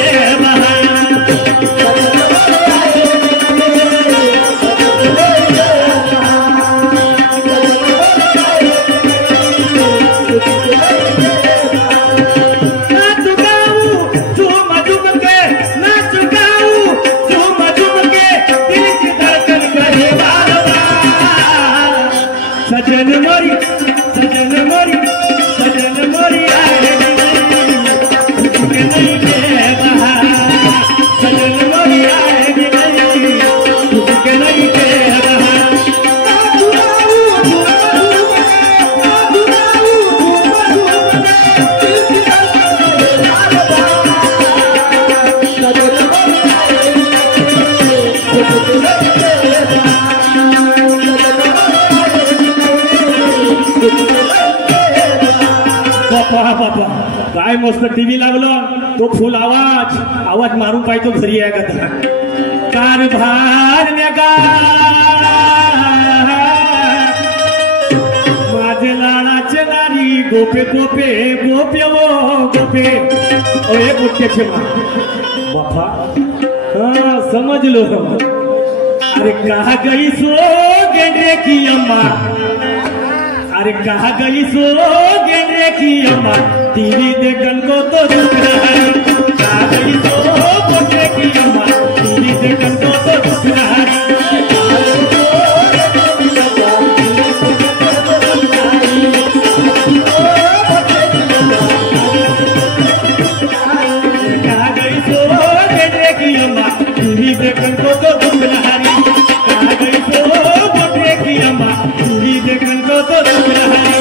बापा काय मस्त टीव्ही लागलो तो फुल आवाज मारून पाहिजे घरी आहे का कारभार माझे लाडाचे नारी गोपे गोपे गोपे वो गोपे अरे गोट्याचे बापा हाँ समझ लो. अरे कहा गई सो गेंडे की अम्मा अरे कहा गई सो गेंडे की अम्मा टीवी देखन को तो दुख रहा है. कहा गई सो गेंडे की अम्मा टीवी देखन को तो दुख रहा है. कहा गई सो गेंडे की अम्मा टीवी देखन को तो दुख रहा है. कहा गई सो गेंडे की अम्मा टीवी देखन को तो दुख रहा है.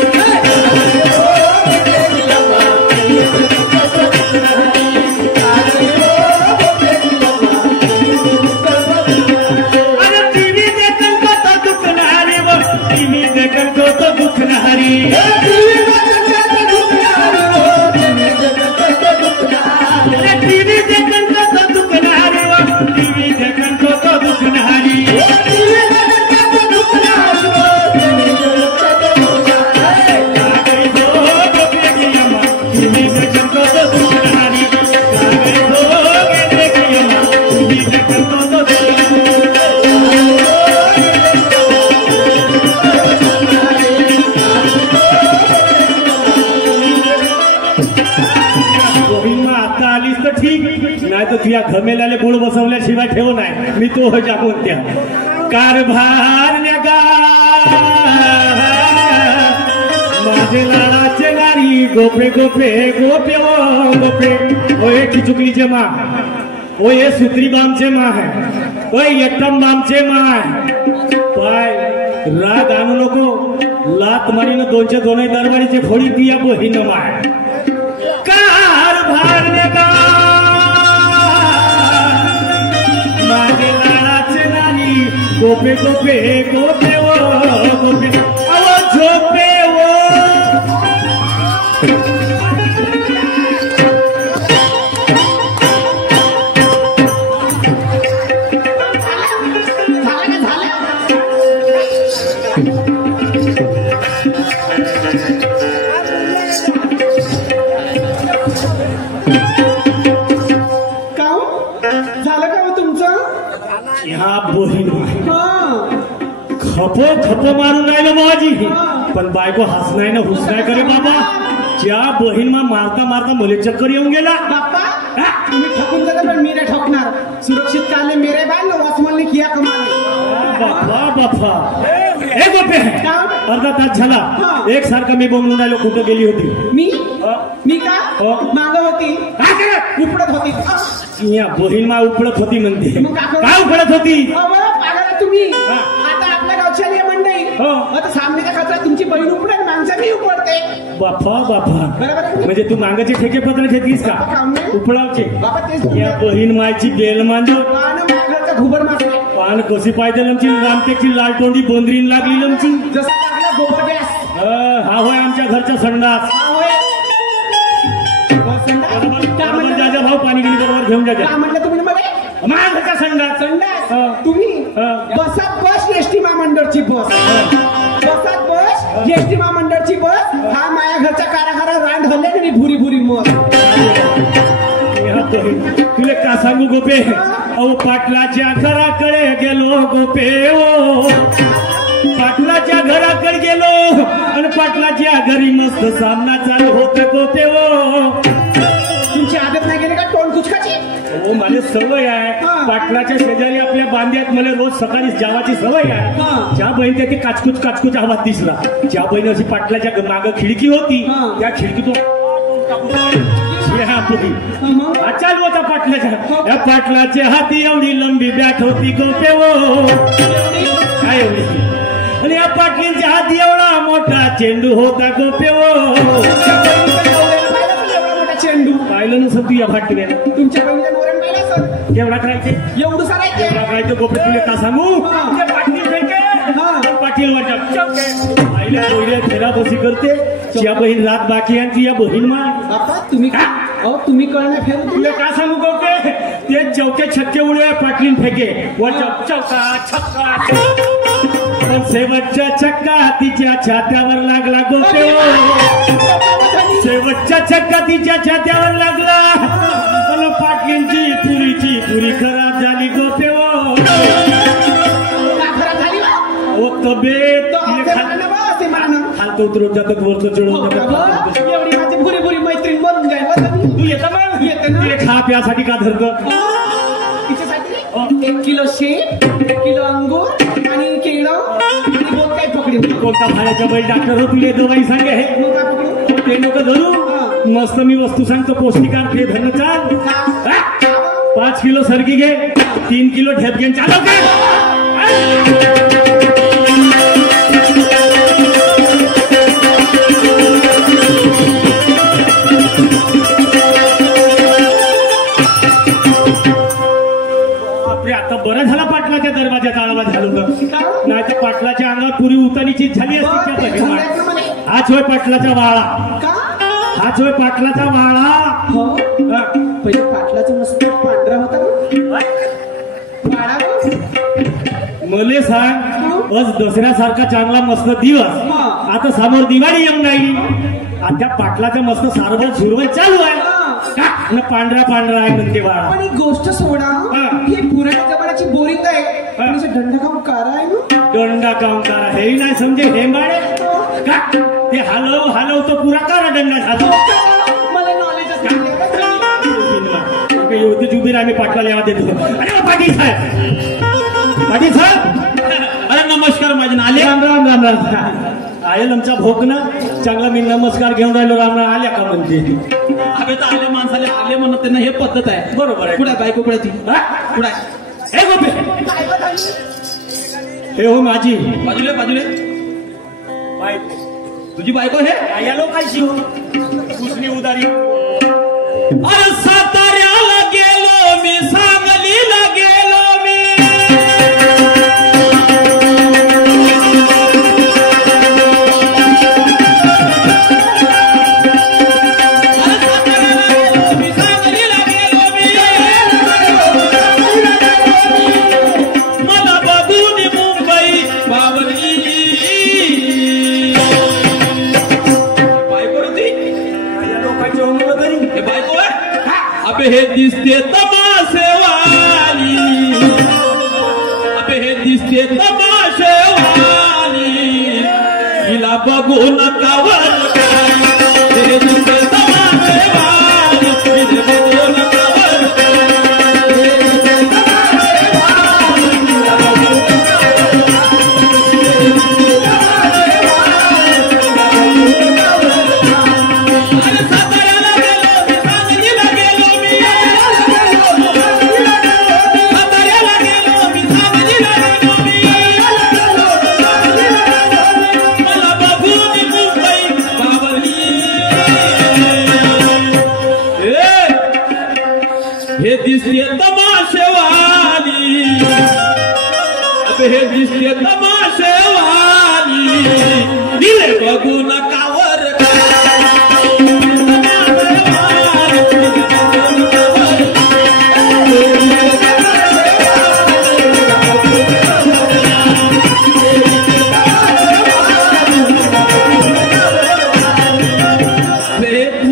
तो तुझ्या घमेल्याले गुळ बसवल्याशिवाय ठेव नाही मी तो होजा कोणत्या कारभार माझे लाडाचे नारी गोपे गोपे गोपे ओ गोपे ओ ये खिचुकलीचे मा ओ ये सुत्री बामचे मा है ओ यट्टम बामचे मा है पाय राग आणू नको लात मारीनं दोनचे दोनही दरबारीचे फोडी पिया बहीण मा कारभार गोपे गोपे गोपे वो गोपे अवो झोपे वो झालं का तुमचं ह्या बहीण खप मारून राहिलं बाबाजी पण बायको हसनाय ना हुसनाय करे बाबा ज्या बहीण मारता मारता मुले चक्कर येऊन गेला बाप्पा तुम्ही ठकून गेला पण मी नाही ठोकणार सुरक्षित काले मेरे बाल वासमलने किया कमाल बाप्पा बाप्पा ए गोपे अर्धा तास झाला एक सारखा मी बोंबलून राहिलो कुठं गेली होती मी का माग होती या बहीण मा उपळत होती म्हणते. मग का करू? काय उपळत होती? पागाला तुम्ही हा. आता आपल्या गावच्या ये मंडई हो. आता सामनेच्या खात्यात तुमची बहीण उपडे माणसं मी उपडते. बापा बरोबर आहे की? म्हणजे तू मागाचे ठेकेपत्र घेतलीस का? काम नाही. उपळावचे बाबा तेच या बहीण मायची बेल मांडव घरचा घुबड मारते पान कशी पाहिजे लमची रामटेकची लाल तोंडी बोंद्रीन लागली लमची. जसं टाकला गोबर गॅस हा होय आमच्या घरचा संडास. हा होय. संडास? का बरोबर म्हणलं? जाजा भाऊ पाणी गिनी बरोबर घेऊन का जाजा. म्हणलं तुम्ही मला माझ्या घरचा संडास. संडास हा. तुम्ही हा. बसात बस एसटी महामंडळची बस बसात बस एसटी महामंडळची बस हा माया घरचा काराखारा रांड हल्ले ना मी भुरी भुरी मग तुले का सांगू गोपे अहो पाटलाच्या घराकडे गेलो गोपे ओ पाटलाच्या घराकडे गेलो आणि पाटलाच्या घरी मस्त सामना चालू होत गोपे ओ. तुमची आदत नाही गेली का तोंड कुचकाची हो मला सवय आहे. हा. पाटलाच्या शेजारी आपल्या बांध्यात मला रोज सकाळी जेवाची सवय आहे. हा. ज्या बहीण त्याची काचकूच काचकूच आवाज दिसला ज्या बहीण अशी पाटलाच्या माग खिडकी होती हा. त्या खिडकीतून मग चालू होता पाटलाच्या या पाटलाच्या हाती एवढी लंबी बॅट होती गोपे ओ काय एवढी आणि या पाटलींच्या हाती एवढा मोठा चेंडू होता गोपे ओ. चेंडू पाहिलं नसं तू या फाटल्याला तुमच्या बहिणीच्या नवऱ्याने पाहिला सर केवढा करायचे एवढं सारायचे केवढा करायचं गोपे तुला का सांगू हा. ते पाटील हा. पाटील आईला पहिल्या फेरा बसी करते या बहीण रात बाकी यांची या बहीण मा बापा तुम्ही का अहो तुम्ही कळण्या फेरू तुला का सांगू गोपे ते चौके छक्के उडे पाटलीन फेके वर चौका छक्का पण शेवटच्या छक्का तिच्या छात्यावर लागला गोपे शेवटच्या छक्का तिच्या छात्यावर लागला पण पाटलींची पुरी खराब झाली गोपे तब्येत खालतो उतरत जातात वरचं चढवून जातात. एवढी माझी भुरी भुरी मैत्रीण बनून जाईल तू येतं मग येते ना. तुला खा प्यासाठी का धरतं तिच्यासाठी 1 किलो शेप 1 किलो अंगूर आणि केळं आणि बोल काय पकडी कोणता भाड्याच्या बैल डॉक्टर हो तुला दवाई सांगे हे मग काय पकडू ते नको धरू मस्त मी वस्तू सांगतो पौष्टिकार ते धरणं चाल हा? 5 किलो सरकी घे 3 किलो ढेप घेऊन चालव के आता बरं झाला पाटलाच्या दरवाजात आवाज झालं नाही तर पाटलाच्या अंगात पुरी उतानीची झाली असती. हाच होय पाटलाचा वाळा हाच होय पाटलाचा वाळा. हो पहिले पाटलाचं मस्त पांढरा होता मले सांग आज दसऱ्यासारखा चांगला मस्त दिवस आता समोर दिवाळी येऊन राहिली आणि त्या पाटलाचं मस्त सारवल सुरवल चालू आहे का पांढरा आहे म्हणते वाळा. पण एक गोष्ट सोडा ही पुराण्या जमान्याची बोरिंग आहे दंड खाऊन कारा आहे ना दंडा काम करा हे नाही समजे हे बाळे का ते हलव तो पुरा करा दंडा झाला मला नॉलेज होती उभी आम्ही पाटला यावा देतो. अरे पाटील साहेब अरे नमस्कार माझे आले राम राम राम राम आयल आमचा भोक ना चांगला मी नमस्कार घेऊन राहिलो राम राम आल्या का म्हणते अबे तर आले माणसाले आले म्हणत त्यांना हे पद्धत आहे. बरोबर आहे. कुठे बायको कुठे ती कुठे हे गोपे हे हो माझी बाजूले तुझी बायको हे या लोकांची हो दुसरी उदारी. अरे साताऱ्याला गेलो मी सांगलीला गेलो मी मला बघून मुंबई बावरली बायको होती या लोकांची हो मुलं तरी हे बायको आहे अबे हे दिसते तमाशेवाली अबे हे दिसते तमाशेवाली हिला बघून कावर हे दिसते तमाशेवाली हिला बघून कावर अरे साताऱ्याला गेलो मी सांगलीला गेलो मी हे दिसते तमाशेवाली दिले बघू नकावर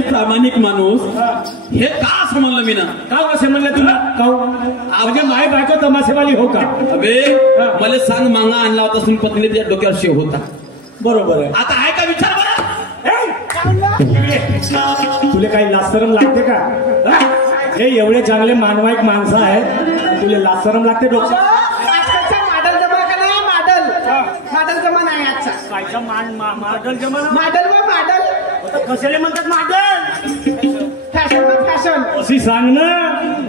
प्रामाणिक माणूस हे का असं म्हणलं मी ना का असं म्हणलं तुला म्हणजे माय बायको तमाशेवाली हो का अबे मला सांग मांगा आणला होता सुन पत्नी त्या डोक्यावर शेव होता बरोबर आहे आता आहे का विचार बरं तुला काही लाजसरम लागते का हे एवढे चांगले मानवाईक माणसं आहेत तुला लाजसरम लागते डोक्यात आजकालचा मॉडेल जमा का नाही मॉडेल जमा नाही आजचा कायचा मॉडेल जमाना मॉडेल व मॉडेल कशाला म्हणतात मॉडेल फॅशन व फॅशन अशी सांग ना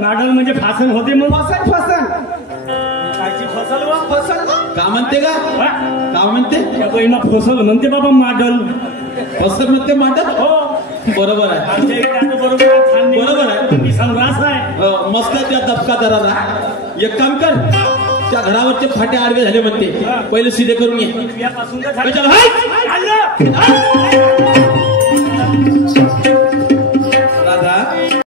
मॉडेल म्हणजे फॅशन होते मग फसन कायची फसल व फसन का म्हणते का का म्हणते त्या बहिणा फसल म्हणते बाबा मॉडेल असं म्हणते माटत हो बरोबर आहे आमच्या इकडे आता बरोबर आहे मी संग्रास आहे मस्त आहे त्या दबकादाराला एक काम कर त्या घरावरचे फाटे आडवे झाले म्हणते पहिले सीधे करून ये यापासून चल, हाय!